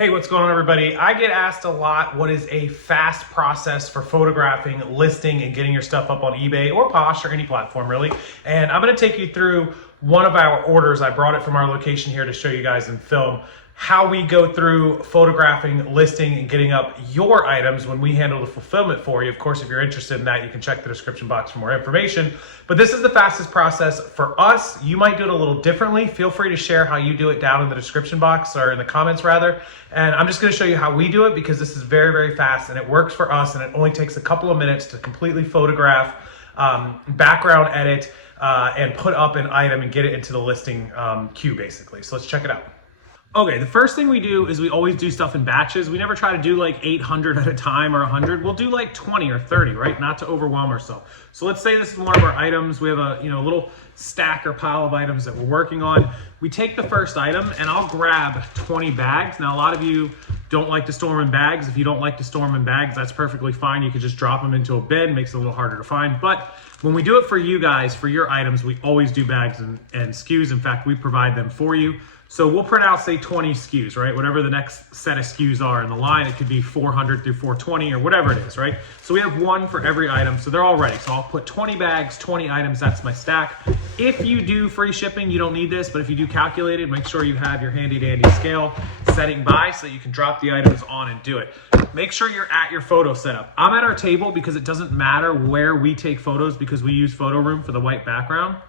Hey, what's going on, everybody? I get asked a lot, what is a fast process for photographing, listing, and getting your stuff up on eBay or Posh or any platform, really. And I'm going to take you through one of our orders. I brought it from our location here to show you guys in film how we go through photographing, listing, and getting up your items when we handle the fulfillment for you. Of course, if you're interested in that, you can check the description box for more information. But this is the fastest process for us. You might do it a little differently. Feel free to share how you do it down in the description box, or in the comments rather. And I'm just going to show you how we do it because this is very, very fast and it works for us, and it only takes a couple of minutes to completely photograph, background edit, and put up an item and get it into the listing queue, basically. So let's check it out. Okay, the first thing we do is we always do stuff in batches. We never try to do like 800 at a time or 100. We'll do like 20 or 30, right? Not to overwhelm ourselves. So let's say this is one of our items. We have a little stack or pile of items that we're working on. We take the first item and I'll grab 20 bags. Now, a lot of you don't like to store them in bags. If you don't like to store them in bags, that's perfectly fine. You could just drop them into a bin, makes it a little harder to find. But when we do it for you guys, for your items, we always do bags and SKUs. In fact, we provide them for you. So we'll print out, say, 20 SKUs, right? Whatever the next set of SKUs are in the line, it could be 400 through 420 or whatever it is, right? So we have one for every item, so they're all ready. So I'll put 20 bags, 20 items, that's my stack. If you do free shipping, you don't need this, but if you do calculated, make sure you have your handy dandy scale setting by so that you can drop the items on and do it. Make sure you're at your photo setup. I'm at our table because it doesn't matter where we take photos because we use Photo Room for the white background.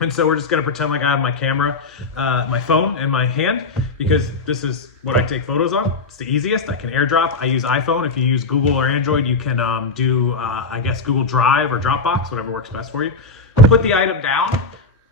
And so we're just gonna pretend like I have my camera, my phone in my hand, because this is what I take photos on. It's the easiest. I can airdrop. I use iPhone. If you use Google or Android, you can do, I guess, Google Drive or Dropbox, whatever works best for you. Put the item down,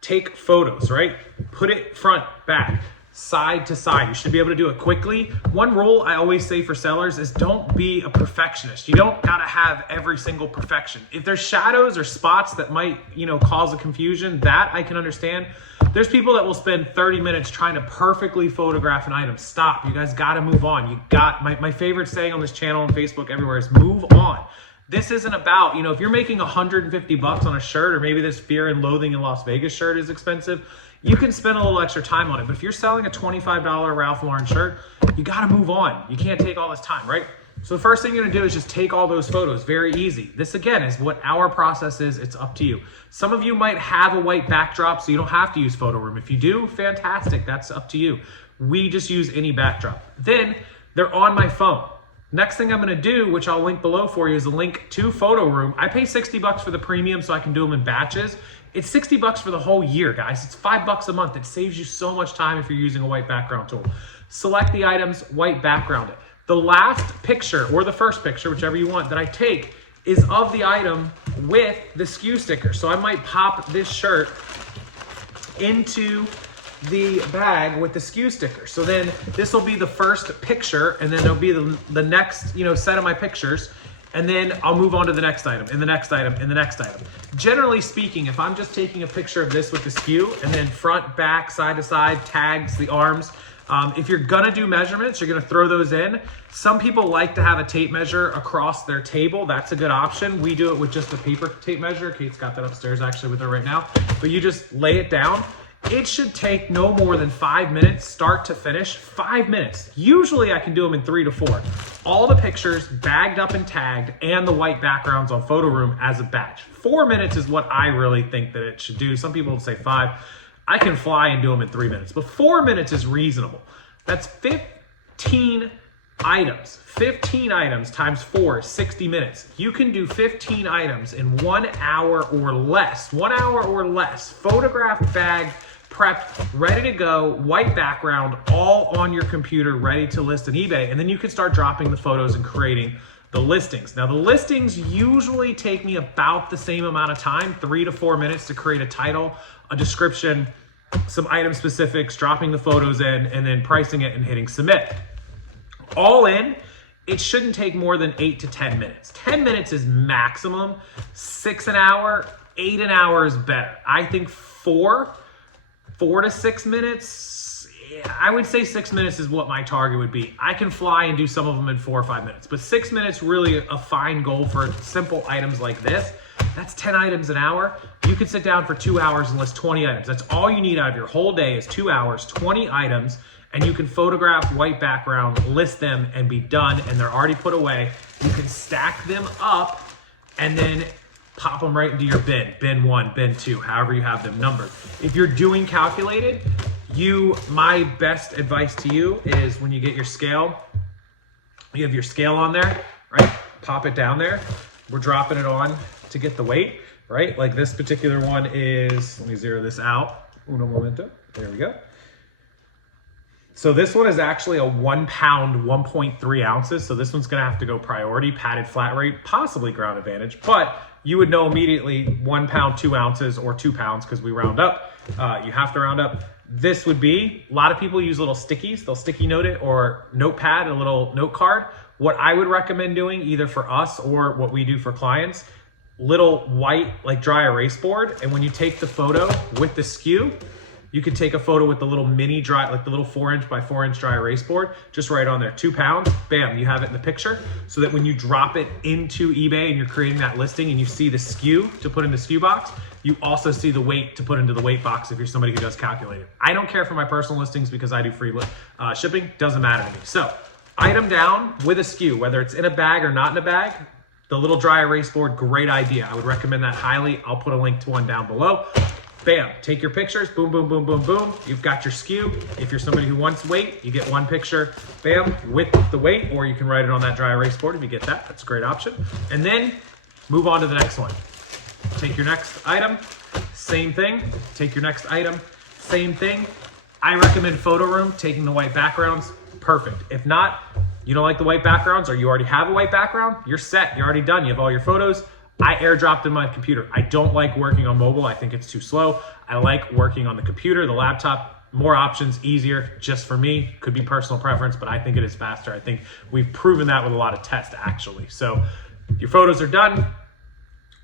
take photos, right? Put it front, back, side to side. You should be able to do it quickly. One rule I always say for sellers is don't be a perfectionist. You don't gotta have every single perfection. If there's shadows or spots that might, cause a confusion, that I can understand. There's people that will spend 30 minutes trying to perfectly photograph an item. Stop, you guys gotta move on. My favorite saying on this channel and Facebook everywhere is move on. This isn't about, if you're making 150 bucks on a shirt, or maybe this Fear and Loathing in Las Vegas shirt is expensive, you can spend a little extra time on it. But if you're selling a $25 Ralph Lauren shirt, you gotta move on. You can't take all this time, right? So the first thing you're gonna do is just take all those photos. Very easy. This, again, is what our process is. It's up to you. Some of you might have a white backdrop, so you don't have to use Photo Room. If you do, fantastic. That's up to you. We just use any backdrop. Then they're on my phone. Next thing I'm gonna do, which I'll link below for you, is a link to Photo Room. I pay 60 bucks for the premium so I can do them in batches. It's 60 bucks for the whole year, guys. It's 5 bucks a month. It saves you so much time if you're using a white background tool. Select the items, white background it. The last picture, or the first picture, whichever you want, that I take is of the item with the SKU sticker. So I might pop this shirt into the bag with the SKU sticker. So then this will be the first picture, and then there'll be the next set of my pictures, and then I'll move on to the next item, and the next item, and the next item. Generally speaking, if I'm just taking a picture of this with the SKU, and then front, back, side to side, tags, the arms, if you're gonna do measurements, you're gonna throw those in. Some people like to have a tape measure across their table. That's a good option. We do it with just a paper tape measure. Kate's got that upstairs actually with her right now. But you just lay it down. It should take no more than 5 minutes, start to finish. 5 minutes. Usually I can do them in 3 to 4. All the pictures bagged up and tagged, and the white backgrounds on Photo Room as a batch. 4 minutes is what I really think that it should do. Some people will say 5. I can fly and do them in 3 minutes, but 4 minutes is reasonable. That's 15 items. 15 items times 4 is 60 minutes. You can do 15 items in 1 hour or less. 1 hour or less. Photographed, bagged, prepped, ready to go, white background, all on your computer, ready to list on eBay. And then you can start dropping the photos and creating the listings. Now, the listings usually take me about the same amount of time, 3 to 4 minutes to create a title, a description, some item specifics, dropping the photos in, and then pricing it and hitting submit. All in, it shouldn't take more than 8 to 10 minutes. 10 minutes is maximum. 6 an hour, 8 an hour is better. I think 4 to 6 minutes, I would say 6 minutes is what my target would be. I can fly and do some of them in 4 or 5 minutes, but 6 minutes really a fine goal for simple items like this. That's 10 items an hour. You can sit down for 2 hours and list 20 items. That's all you need out of your whole day is 2 hours, 20 items, and you can photograph white background, list them, and be done, and they're already put away. You can stack them up and then pop them right into your bin 1, bin 2, however you have them numbered. If you're doing calculated, my best advice to you is when you get your scale, you have your scale on there, right? Pop it down there. We're dropping it on to get the weight, right? Like this particular one is, let me zero this out. Uno momento, there we go. So this one is actually a 1 pound, 1.3 ounces. So this one's gonna have to go priority, padded flat rate, possibly ground advantage, but you would know immediately 1 pound, 2 ounces, or 2 pounds, because we round up. You have to round up. This would be, a lot of people use little stickies, they'll sticky note it, or notepad, a little note card. What I would recommend doing, either for us or what we do for clients, little white, like dry erase board. And when you take the photo with the SKU, you could take a photo with the little mini dry, like the little 4" by 4" dry erase board, just write on there, 2 pounds, bam, you have it in the picture, so that when you drop it into eBay and you're creating that listing and you see the SKU to put in the SKU box, you also see the weight to put into the weight box if you're somebody who does calculate it. I don't care for my personal listings because I do free shipping, doesn't matter to me. So, item down with a SKU, whether it's in a bag or not in a bag, the little dry erase board, great idea. I would recommend that highly. I'll put a link to one down below. Bam, take your pictures, boom, boom, boom, boom, boom. You've got your SKU. If you're somebody who wants weight, you get one picture, bam, with the weight, or you can write it on that dry erase board if you get that. That's a great option. And then move on to the next one. Take your next item, same thing. Take your next item, same thing. I recommend Photo Room, taking the white backgrounds, perfect. If not, you don't like the white backgrounds, or you already have a white background, you're set, you're already done. You have all your photos. I airdropped in my computer. I don't like working on mobile. I think it's too slow. I like working on the computer, the laptop, more options, easier, just for me. Could be personal preference, but I think it is faster. I think we've proven that with a lot of tests, actually. So your photos are done.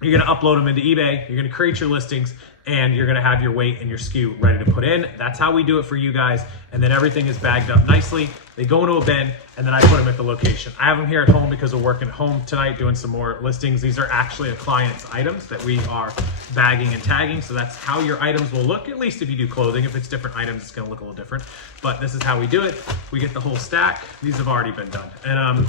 You're gonna upload them into eBay. You're gonna create your listings, and you're gonna have your weight and your SKU ready to put in. That's how we do it for you guys. And then everything is bagged up nicely. They go into a bin, and then I put them at the location. I have them here at home because we're working at home tonight doing some more listings. These are actually a client's items that we are bagging and tagging. So that's how your items will look, at least if you do clothing. If it's different items, it's gonna look a little different. But this is how we do it. We get the whole stack. These have already been done. And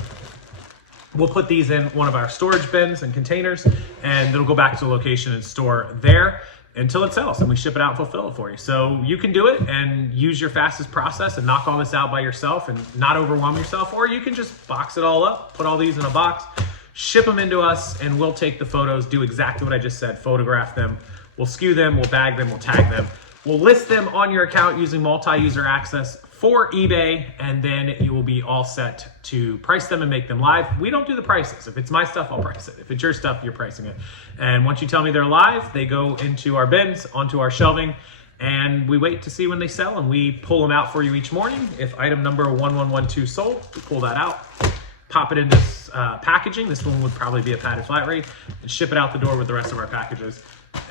we'll put these in one of our storage bins and containers, and it'll go back to the location and store there until it sells, and we ship it out and fulfill it for you. So you can do it and use your fastest process and knock all this out by yourself and not overwhelm yourself, or you can just box it all up, put all these in a box, ship them into us, and we'll take the photos, do exactly what I just said, photograph them, we'll SKU them, we'll bag them, we'll tag them, we'll list them on your account using multi-user access for eBay, and then you will be all set to price them and make them live. We don't do the prices. If it's my stuff, I'll price it. If it's your stuff, you're pricing it. And once you tell me they're live, they go into our bins, onto our shelving, and we wait to see when they sell, and we pull them out for you each morning. If item number 1112 sold, we pull that out, pop it into packaging. This one would probably be a padded flat rate, and ship it out the door with the rest of our packages.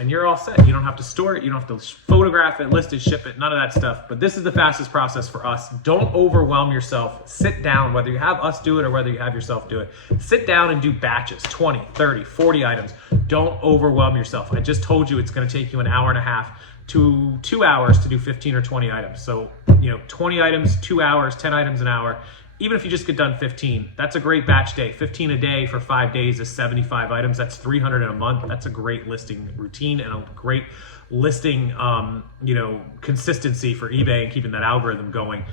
And you're all set. You don't have to store it. You don't have to photograph it, list it, ship it, none of that stuff. But this is the fastest process for us. Don't overwhelm yourself. Sit down, whether you have us do it or whether you have yourself do it. Sit down and do batches, 20, 30, 40 items. Don't overwhelm yourself. I just told you it's going to take you an hour and a half to 2 hours to do 15 or 20 items. So, 20 items, 2 hours, 10 items an hour. Even if you just get done 15, that's a great batch day. 15 a day for 5 days is 75 items. That's 300 in a month. That's a great listing routine and a great listing, consistency for eBay and keeping that algorithm going.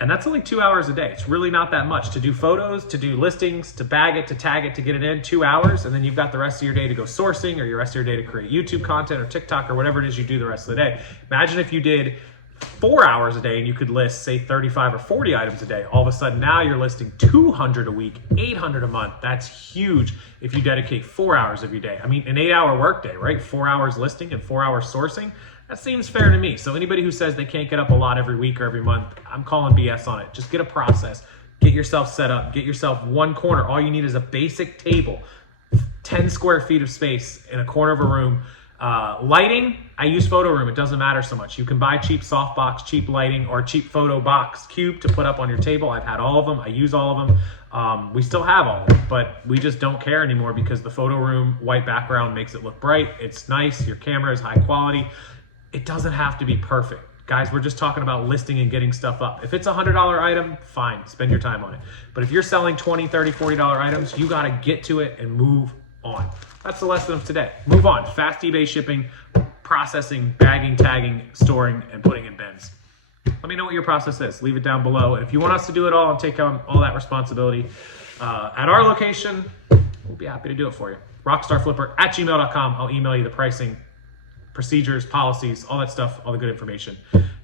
And that's only 2 hours a day. It's really not that much to do photos, to do listings, to bag it, to tag it, to get it in 2 hours. And then you've got the rest of your day to go sourcing, or your rest of your day to create YouTube content or TikTok or whatever it is you do the rest of the day. Imagine if you did 4 hours a day and you could list, say, 35 or 40 items a day. All of a sudden now you're listing 200 a week, 800 a month. That's huge if you dedicate 4 hours of your day. I mean, an 8-hour workday, right? 4 hours listing and 4 hours sourcing. That seems fair to me. So anybody who says they can't get up a lot every week or every month, I'm calling BS on it. Just get a process, get yourself set up, get yourself one corner. All you need is a basic table, 10 square feet of space in a corner of a room. Lighting, I use Photo Room. It doesn't matter so much. You can buy cheap softbox, cheap lighting, or cheap photo box cube to put up on your table. I've had all of them. I use all of them. We still have all of them, but we just don't care anymore because the Photo Room white background makes it look bright. It's nice. Your camera is high quality. It doesn't have to be perfect. Guys, we're just talking about listing and getting stuff up. If it's a $100 item, fine, spend your time on it. But if you're selling $20, $30, $40 items, you gotta get to it and move on. That's the lesson of today. Move on. Fast eBay shipping, processing, bagging, tagging, storing, and putting in bins. Let me know what your process is. Leave it down below. And if you want us to do it all and take on all that responsibility at our location, we'll be happy to do it for you. Rockstarflipper@gmail.com. I'll email you the pricing, procedures, policies, all that stuff, all the good information.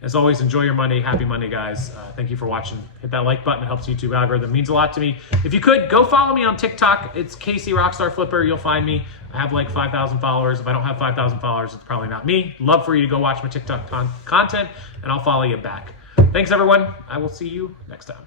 As always, enjoy your Monday. Happy Monday, guys. Thank you for watching. Hit that like button. It helps YouTube algorithm. It means a lot to me. If you could, go follow me on TikTok. It's Casey Rockstarflipper. You'll find me. I have like 5,000 followers. If I don't have 5,000 followers, it's probably not me. Love for you to go watch my TikTok content, and I'll follow you back. Thanks, everyone. I will see you next time.